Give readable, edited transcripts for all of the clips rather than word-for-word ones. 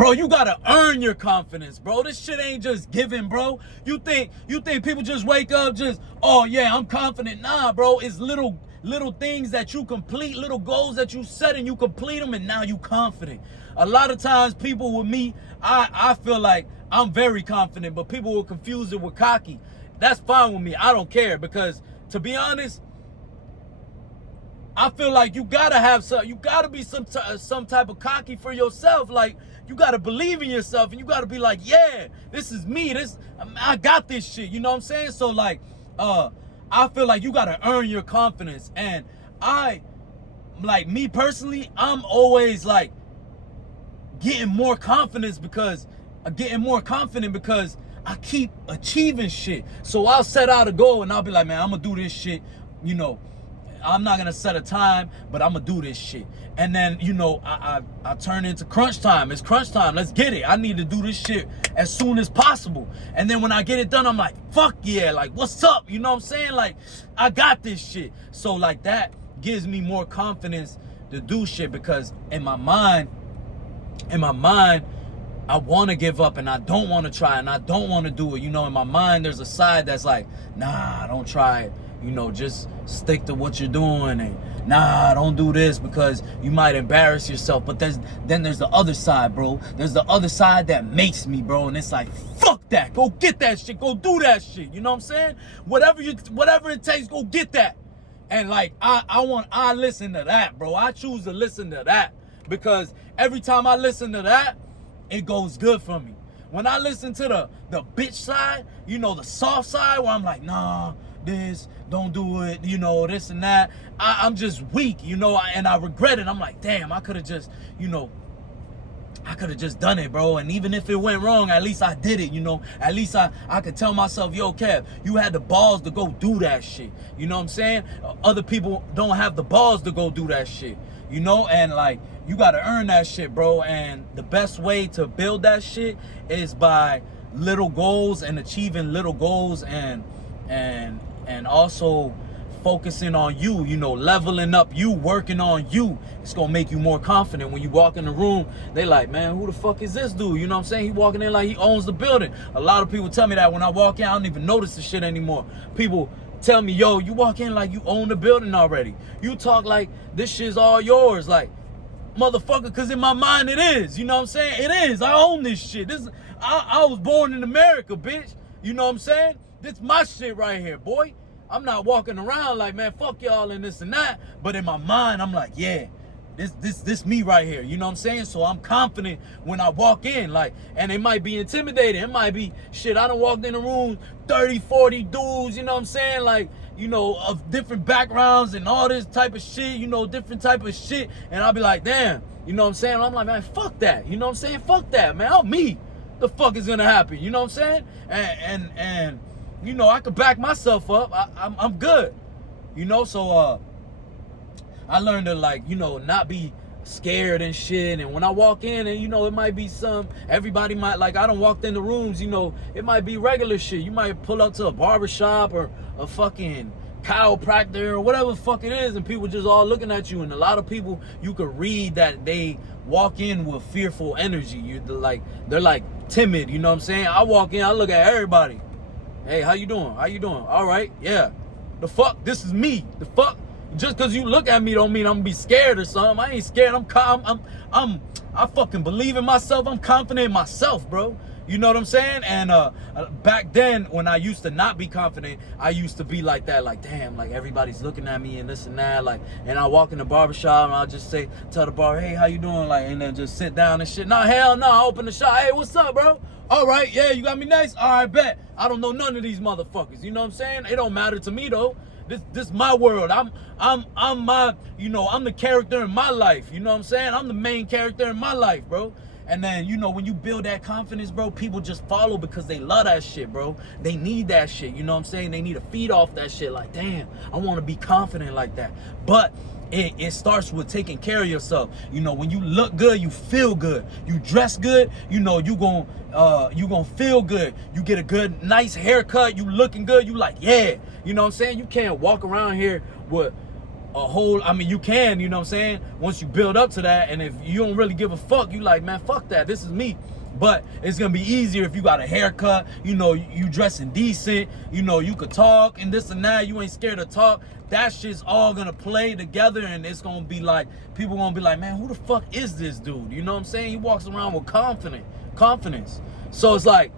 Bro, you gotta earn your confidence, bro. This shit ain't just given, bro. You think people just wake up just, oh yeah, I'm confident. Nah, bro. It's little things that you complete, little goals that you set and you complete them, and now you confident. A lot of times people with me, I feel like I'm very confident, but people will confuse it with cocky. That's fine with me. I don't care, because to be honest, I feel like you gotta have some, you gotta be some type of cocky for yourself. Like, you gotta believe in yourself, and you gotta be like, yeah, this is me. I got this shit. You know what I'm saying? So like, I feel like you gotta earn your confidence. And like me personally, I'm always like getting more confidence because I keep achieving shit. So I'll set out a goal and I'll be like, man, I'm gonna do this shit, you know. I'm not gonna set a time, but I'm gonna do this shit. And then, you know, I turn into crunch time. It's crunch time. Let's get it. I need to do this shit as soon as possible. And then when I get it done, I'm like, fuck yeah, like, what's up? You know what I'm saying? Like, I got this shit. So like, that gives me more confidence to do shit, because in my mind, I want to give up and I don't want to try and I don't want to do it. You know, in my mind, there's a side that's like, nah, don't try it. You know, just stick to what you're doing, and nah, don't do this because you might embarrass yourself. But then there's the other side, bro. There's the other side that makes me, bro. And it's like, fuck that. Go get that shit. Go do that shit. You know what I'm saying? Whatever it takes, go get that. And like, I listen to that, bro. I choose to listen to that, because every time I listen to that, it goes good for me. When I listen to the bitch side, you know, the soft side, where I'm like, nah, this, don't do it, you know, this and that, I'm just weak, you know, and I regret it. I'm like, damn, I could have just, you know, I could have just done it, bro. And even if it went wrong, at least I did it, you know. At least I could tell myself, yo, Kev, you had the balls to go do that shit. You know what I'm saying? Other people don't have the balls to go do that shit, you know? And like, you got to earn that shit, bro. And the best way to build that shit is by little goals and achieving little goals, and also focusing on you, you know, leveling up you, working on you. It's gonna make you more confident. When you walk in the room, they like, man, who the fuck is this dude? You know what I'm saying? He walking in like he owns the building. A lot of people tell me that when I walk in, I don't even notice the shit anymore. People tell me, yo, you walk in like you own the building already. You talk like this shit's all yours. Like, motherfucker, because in my mind it is. You know what I'm saying? It is. I own this shit. I was born in America, bitch. You know what I'm saying? This my shit right here, boy. I'm not walking around like, man, fuck y'all and this and that. But in my mind, I'm like, yeah, this me right here. You know what I'm saying? So I'm confident when I walk in, like, and it might be intimidating. It might be, shit, I done walked in the room, 30, 40 dudes, you know what I'm saying? Like, you know, of different backgrounds and all this type of shit, you know, different type of shit. And I'll be like, damn, you know what I'm saying? I'm like, man, fuck that. You know what I'm saying? Fuck that, man. I'm me. The fuck is gonna happen? You know what I'm saying? And you know, I could back myself up. I'm good. You know, so I learned to, like, you know, not be scared and shit. And when I walk in, and you know, it might be everybody might, like, I done walked in the rooms, you know, it might be regular shit. You might pull up to a barbershop or a fucking chiropractor or whatever the fuck it is, and people just all looking at you. And a lot of people, you could read that they walk in with fearful energy. They're like timid, you know what I'm saying? I walk in, I look at everybody. Hey, how you doing? How you doing? All right, yeah. The fuck? This is me. The fuck? Just because you look at me don't mean I'm gonna be scared or something. I ain't scared. I fucking believe in myself. I'm confident in myself, bro. You know what I'm saying? And back then, when I used to not be confident, I used to be like that, like, damn, like, everybody's looking at me and this and that, like, and I walk in the barbershop and I'll just tell the bar, hey, how you doing? Like, and then just sit down and shit. Nah, hell no, I open the shop. Hey, what's up, bro? All right, yeah, you got me nice? All right, bet. I don't know none of these motherfuckers. You know what I'm saying? It don't matter to me though. This my world. I'm my, you know, I'm the character in my life. You know what I'm saying? I'm the main character in my life, bro. And then, you know, when you build that confidence, bro, people just follow because they love that shit, bro. They need that shit. You know what I'm saying? They need to feed off that shit. Like, damn, I want to be confident like that. But it starts with taking care of yourself. You know, when you look good, you feel good. You dress good, you know, you gonna feel good. You get a good, nice haircut, you looking good, you like, yeah. You know what I'm saying? You can't walk around here with whole, I mean, you can, you know what I'm saying, once you build up to that. And if you don't really give a fuck, you like, man, fuck that, this is me. But it's gonna be easier if you got a haircut, you know, you dressing decent, you know, you could talk and this and that, you ain't scared to talk. That shit's all gonna play together, and it's gonna be like, people gonna be like, man, who the fuck is this dude? You know what I'm saying? He walks around with confidence. So it's like,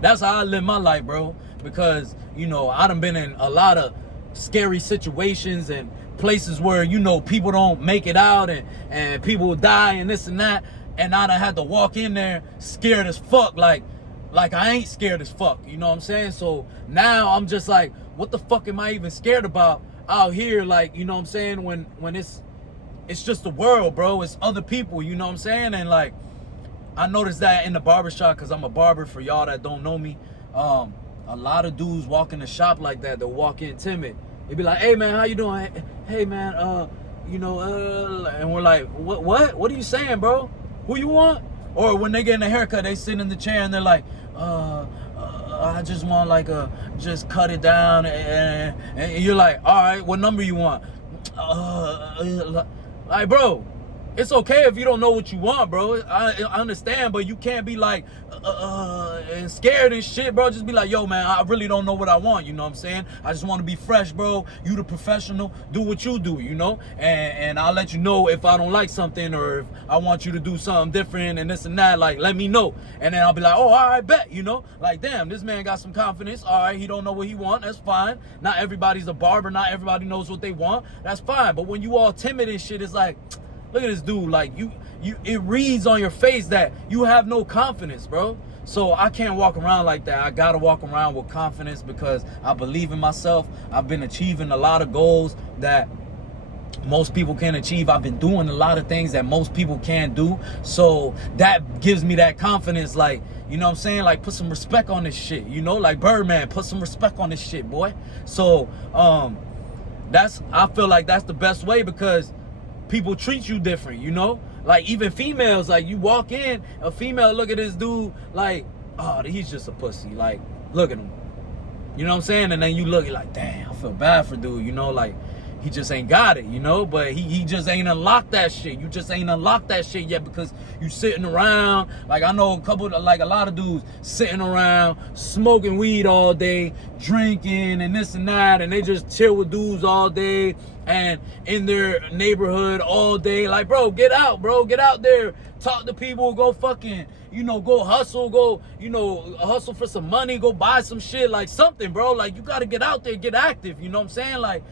that's how I live my life, bro. Because, you know, I done been in a lot of scary situations and places where, you know, people don't make it out, and people die and this and that. And I done had to walk in there scared as fuck, like I ain't scared as fuck, you know what I'm saying? So now I'm just like, what the fuck am I even scared about out here? Like, you know what I'm saying? When it's just the world, bro. It's other people, you know what I'm saying? And like, I noticed that in the barbershop, because I'm a barber, for y'all that don't know me. A lot of dudes walk in the shop like that. They'll walk in timid. They be like, hey man, how you doing? Hey man, you know, and we're like, what are you saying, bro? Who you want? Or when they get a haircut, they sit in the chair and they're like, I just want like just cut it down, and you're like, all right, what number you want? Like, bro, it's okay if you don't know what you want, bro. I understand, but you can't be like and scared and shit, bro. Just be like, yo, man, I really don't know what I want, you know what I'm saying? I just want to be fresh, bro. You the professional, do what you do, you know? And I'll let you know if I don't like something, or if I want you to do something different and this and that, like, let me know. And then I'll be like, oh, all right, bet, you know? Like, damn, this man got some confidence. All right, he don't know what he want. That's fine. Not everybody's a barber. Not everybody knows what they want. That's fine. But when you all timid and shit, it's like, look at this dude, like, it reads on your face that you have no confidence, bro. So I can't walk around like that. I gotta walk around with confidence, because I believe in myself. I've been achieving a lot of goals that most people can't achieve. I've been doing a lot of things that most people can't do. So that gives me that confidence, like, you know what I'm saying? Like, put some respect on this shit, you know? Like Birdman, put some respect on this shit, boy. So I feel like that's the best way, because people treat you different, you know? Like, even females, like, you walk in, a female look at this dude like, oh, he's just a pussy. Like, look at him. You know what I'm saying? And then you look like, damn, I feel bad for dude, you know? Like, he just ain't got it, you know? But he just ain't unlocked that shit. You just ain't unlocked that shit yet, because you sitting around. Like, I know a lot of dudes sitting around smoking weed all day, drinking and this and that, and they just chill with dudes all day and in their neighborhood all day. Like, bro, get out, bro. Get out there. Talk to people. Go fucking, you know, go hustle. Go, you know, hustle for some money. Go buy some shit, like something, bro. Like, you got to get out there, get active. You know what I'm saying? Like,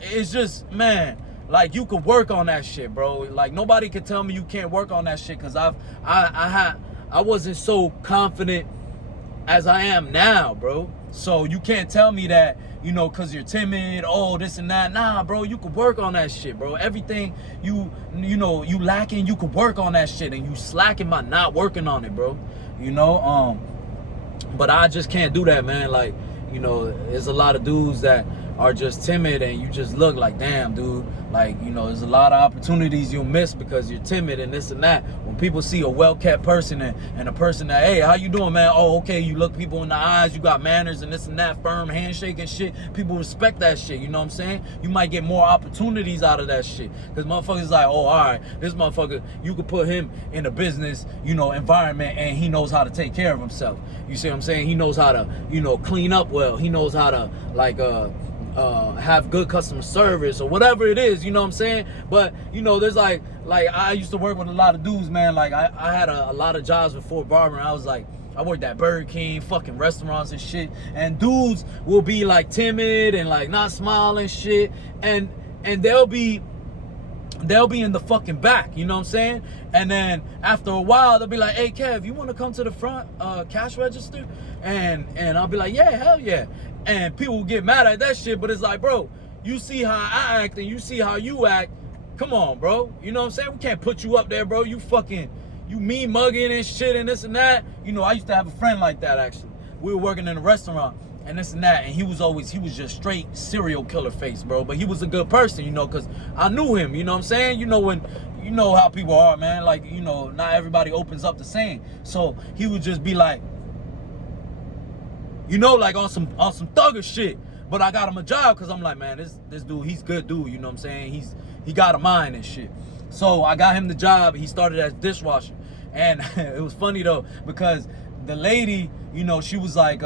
it's just, man, like, you could work on that shit, bro. Like, nobody could tell me you can't work on that shit, because I wasn't so confident as I am now, bro. So you can't tell me that, you know, because you're timid, oh, this and that. Nah, bro, you could work on that shit, bro. Everything you know, you lacking, you could work on that shit, and you slacking by not working on it, bro. You know, but I just can't do that, man. Like, you know, there's a lot of dudes that are just timid, and you just look like, damn, dude, like, you know, there's a lot of opportunities you'll miss because you're timid and this and that. When people see a well-kept person and a person that, hey, how you doing, man? Oh, okay, you look people in the eyes, you got manners and this and that, firm handshake and shit. People respect that shit, you know what I'm saying? You might get more opportunities out of that shit, because motherfuckers like, oh, all right, this motherfucker, you could put him in a business, you know, environment, and he knows how to take care of himself. You see what I'm saying? He knows how to, you know, clean up well. He knows how to, like, have good customer service or whatever it is, you know what I'm saying? But, you know, there's like I used to work with a lot of dudes, man. Like, I had a lot of jobs before barbering. I worked at Burger King, fucking restaurants and shit, and dudes will be like timid and like not smiling shit, and they'll be in the fucking back, you know what I'm saying? And then after a while, they'll be like, hey, Kev, you want to come to the front cash register? And I'll be like, yeah, hell yeah. And people will get mad at that shit, but it's like, bro, you see how I act and you see how you act. Come on, bro. You know what I'm saying? We can't put you up there, bro. You mean mugging and shit and this and that. You know, I used to have a friend like that, actually. We were working in a restaurant and this and that, and he was just straight serial killer face, bro. But he was a good person, you know, because I knew him, you know what I'm saying? You know how people are, man. Like, you know, not everybody opens up the same. So he would just be like, you know, like on some thugger shit. But I got him a job because I'm like, man, this dude, he's good dude, you know what I'm saying? He got a mind and shit. So I got him the job. He started as dishwasher. And it was funny though, because the lady, you know, she was like,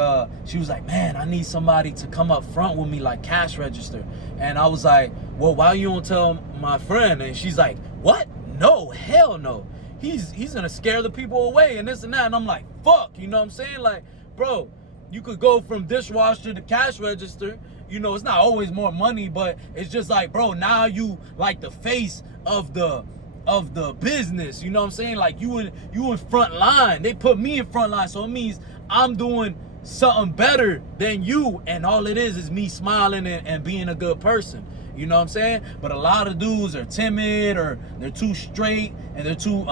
man, I need somebody to come up front with me, like cash register. And I was like, well, why you don't tell my friend? And she's like, what? No, hell no. He's gonna scare the people away and this and that. And I'm like, fuck, you know what I'm saying? Like, bro, you could go from dishwasher to cash register. You know, it's not always more money, but it's just like, bro, now you like the face of the business. You know what I'm saying? Like you in front line. They put me in front line, so it means I'm doing something better than you, and all it is me smiling and being a good person. You know what I'm saying? But a lot of dudes are timid, or they're too straight, and they're too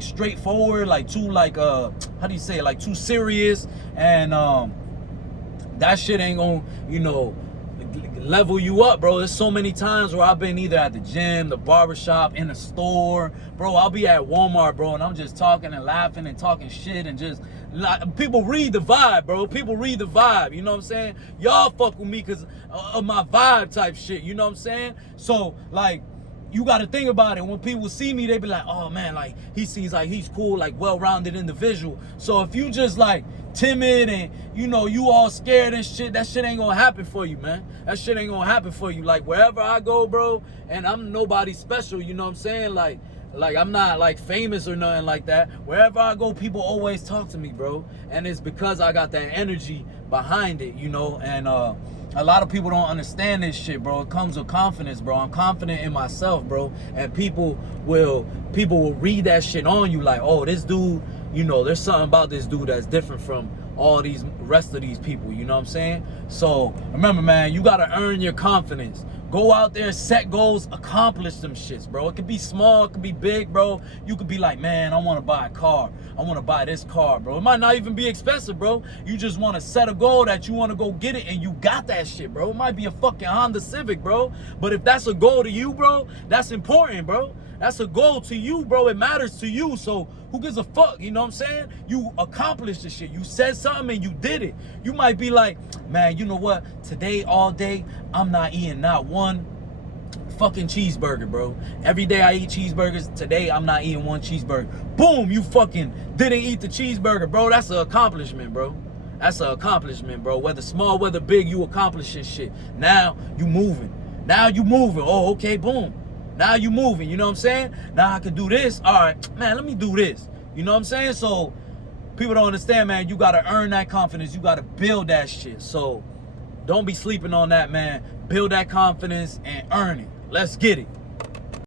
straightforward, like too how do you say it? Like too serious, and that shit ain't gonna, you know, level you up, bro. There's so many times where I've been either at the gym, the barbershop, in the store, bro. I'll be at Walmart, bro, and I'm just talking and laughing and talking shit, and just like, people read the vibe, bro. People read the vibe, you know what I'm saying? Y'all fuck with me because of my vibe type shit, you know what I'm saying? So like, you got to think about it. When people see me, they be like, oh man, like he seems like he's cool, like well-rounded individual. So if you just like timid and, you know, you all scared and shit, that shit ain't gonna happen for you, man. That shit ain't gonna happen for you. Like wherever I go, bro, and I'm nobody special, you know what I'm saying? Like I'm not like famous or nothing like that. Wherever I go, people always talk to me, bro. And it's because I got that energy behind it, you know. And a lot of people don't understand this shit, bro. It comes with confidence, bro. I'm confident in myself, bro. And people will read that shit on you like, oh, this dude, you know, there's something about this dude that's different from all these rest of these people, you know what I'm saying? So remember, man, you gotta earn your confidence. Go out there, set goals, accomplish them shits, bro. It could be small, it could be big, bro. You could be like, man, I want to buy a car. I want to buy this car, bro. It might not even be expensive, bro. You just want to set a goal that you want to go get it, and you got that shit, bro. It might be a fucking Honda Civic, bro. But if that's a goal to you, bro, that's important, bro. That's a goal to you, bro. It matters to you. So who gives a fuck? You know what I'm saying? You accomplished the shit. You said something and you did it. You might be like, man, you know what? Today, all day, I'm not eating not one fucking cheeseburger, bro. Every day I eat cheeseburgers. Today, I'm not eating one cheeseburger. Boom, you fucking didn't eat the cheeseburger, bro. That's an accomplishment, bro. That's an accomplishment, bro. Whether small, whether big, you accomplish this shit. Now you moving. Now you moving. Oh, okay, boom. Now you moving, you know what I'm saying? Now I can do this. All right, man, let me do this. You know what I'm saying? So people don't understand, man. You got to earn that confidence. You got to build that shit. So don't be sleeping on that, man. Build that confidence and earn it. Let's get it.